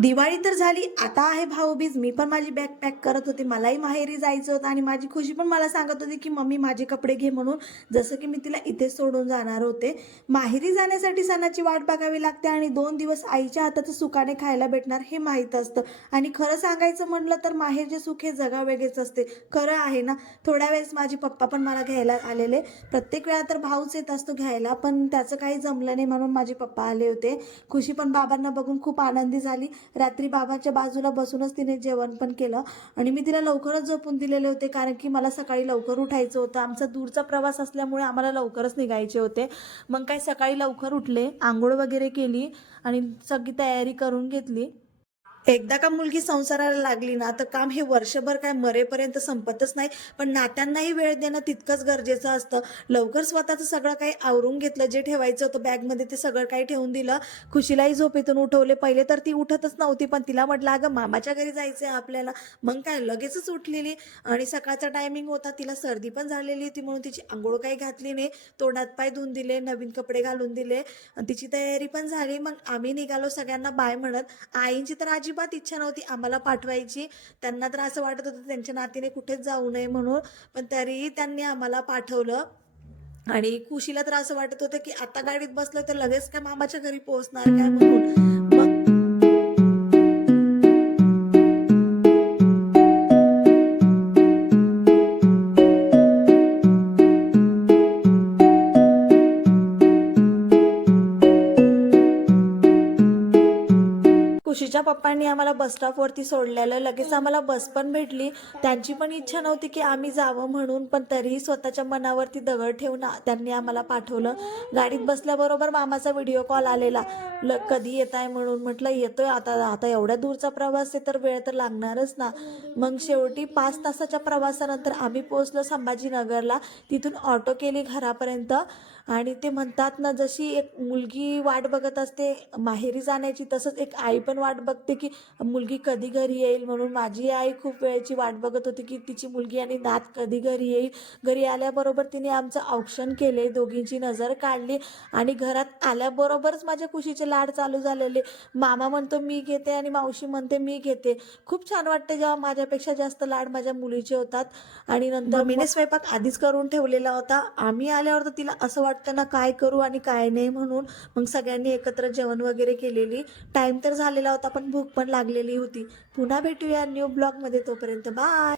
दिवाळी तर झाली, आता आहे भाऊबीज. मी पण माझी बॅग पॅक करत होते. मलाही माहेरी जायचं होतं आणि माझी खुशी पण मला सांगत होती की मम्मी माझे कपडे घे म्हणून, जसं की मी तिला इथेच सोडून जाणार होते. माहेरी जाण्यासाठी सणाची वाट बघावी लागते आणि 2 दिवस आईच्या हाताचं सुखाने खायला भेटणार हे माहीत असतं. आणि खरं सांगायचं म्हटलं तर माहेरचे सुख हे जगावेगळेच असते. खरं आहे ना. थोड्या वेळेस माझे पप्पा पण मला घ्यायला आलेले. प्रत्येक वेळा तर भाऊच येत असतो घ्यायला, पण त्याचं काही जमलं नाही म्हणून माझे पप्पा आले होते. खुशी पण बाबांना बघून खूप आनंदी झाली. रात्री बाबांच्या बाजूला बसूनच तिने जेवण पण केलं आणि मी तिला लवकरच झोपून दिलेले होते, कारण की मला सकाळी लवकर उठायचं होतं. आमचा दूरचा प्रवास असल्यामुळे आम्हाला लवकरच निघायचे होते. मग काय सकाळी लवकर उठले, आंघोळ वगैरे केली आणि सगळी तयारी करून घेतली. एकदा का मुलगी संसाराला लागली ना, तर काम हे वर्षभर काय मरेपर्यंत संपतच नाही. पण नात्यांनाही वेळ देणं तितकंच गरजेचं असतं. लवकर स्वतःचं सगळं काही आवरून घेतलं, जे ठेवायचं होतं बॅगमध्ये ते सगळं काही ठेवून दिलं. खुशीलाही झोपेतून उठवले. पहिले तर ती उठतच नव्हती, पण तिला म्हटलं अगं मामाच्या घरी जायचं आहे आपल्याला. मग काय लगेचच उठलेली आणि सकाळचा टायमिंग होता. तिला सर्दी पण झालेली होती म्हणून तिची अंघोळ काही घातली नाही. तोंडात पाय धुवून दिले, नवीन कपडे घालून दिले आणि तिची तयारी पण झाली. मग आम्ही निघालो सगळ्यांना बाय म्हणत. आईंची तर अजिबात इच्छा नव्हती आम्हाला पाठवायची. त्यांना तर असं वाटत होतं त्यांच्या नातीने कुठेच जाऊ नये म्हणून, पण तरीही त्यांनी आम्हाला पाठवलं. आणि खुशीला तर असं वाटत होतं की आता गाडीत बसलं तर लगेच काय मामाच्या घरी पोहोचणार काय म्हणून. मग खुशीच्या पप्पांनी आम्हाला बस स्टॉपवरती सोडलेलं. लगेच आम्हाला बस पण भेटली. त्यांची पण इच्छा नव्हती की आम्ही जावं म्हणून, पण तरीही स्वतःच्या मनावरती दगड ठेवून त्यांनी आम्हाला पाठवलं. गाडीत बसल्याबरोबर मामाचा व्हिडिओ कॉल आलेला, कधी येत आहे म्हणून. म्हटलं येतोय आता. आता एवढ्या दूरचा प्रवास आहे तर वेळ तर लागणारच ना. मग शेवटी 5 तासाच्या प्रवासानंतर आम्ही पोहोचलो संभाजीनगरला. तिथून ऑटो केली घरापर्यंत. आणि ते म्हणतात ना, जशी एक मुलगी वाट बघत असते माहेरी जाण्याची, तसंच एक आई पण वाट बघते की मुलगी कधी घरी येईल म्हणून. माझी आई खूप वेळची वाट बघत होती की तिची मुलगी आणि नात कधी घरी येईल. घरी आल्याबरोबर तिने आमचं औक्षण केले, दोघींची नजर काढली आणि घरात आल्याबरोबरच माझ्या खुशीचे लाड चालू झालेले. मामा म्हणतो मी घेते आणि मावशी म्हणते मी घेते. खूप छान वाटते जेव्हा माझ्यापेक्षा जास्त लाड माझ्या मुलीचे होतात. आणि नंतर मम्मीने स्वयंपाक आधीच करून ठेवलेला होता. आम्ही आल्यावर तर तिला असं वाटतं ना काय करू आणि काय नाही म्हणून. मग सगळ्यांनी एकत्र जेवण वगैरे केलेली. टाईम तर झालेला होता पण भूक पण लागलेली होती. पुन्हा भेटूया न्यू ब्लॉगमध्ये. तोपर्यंत बाय.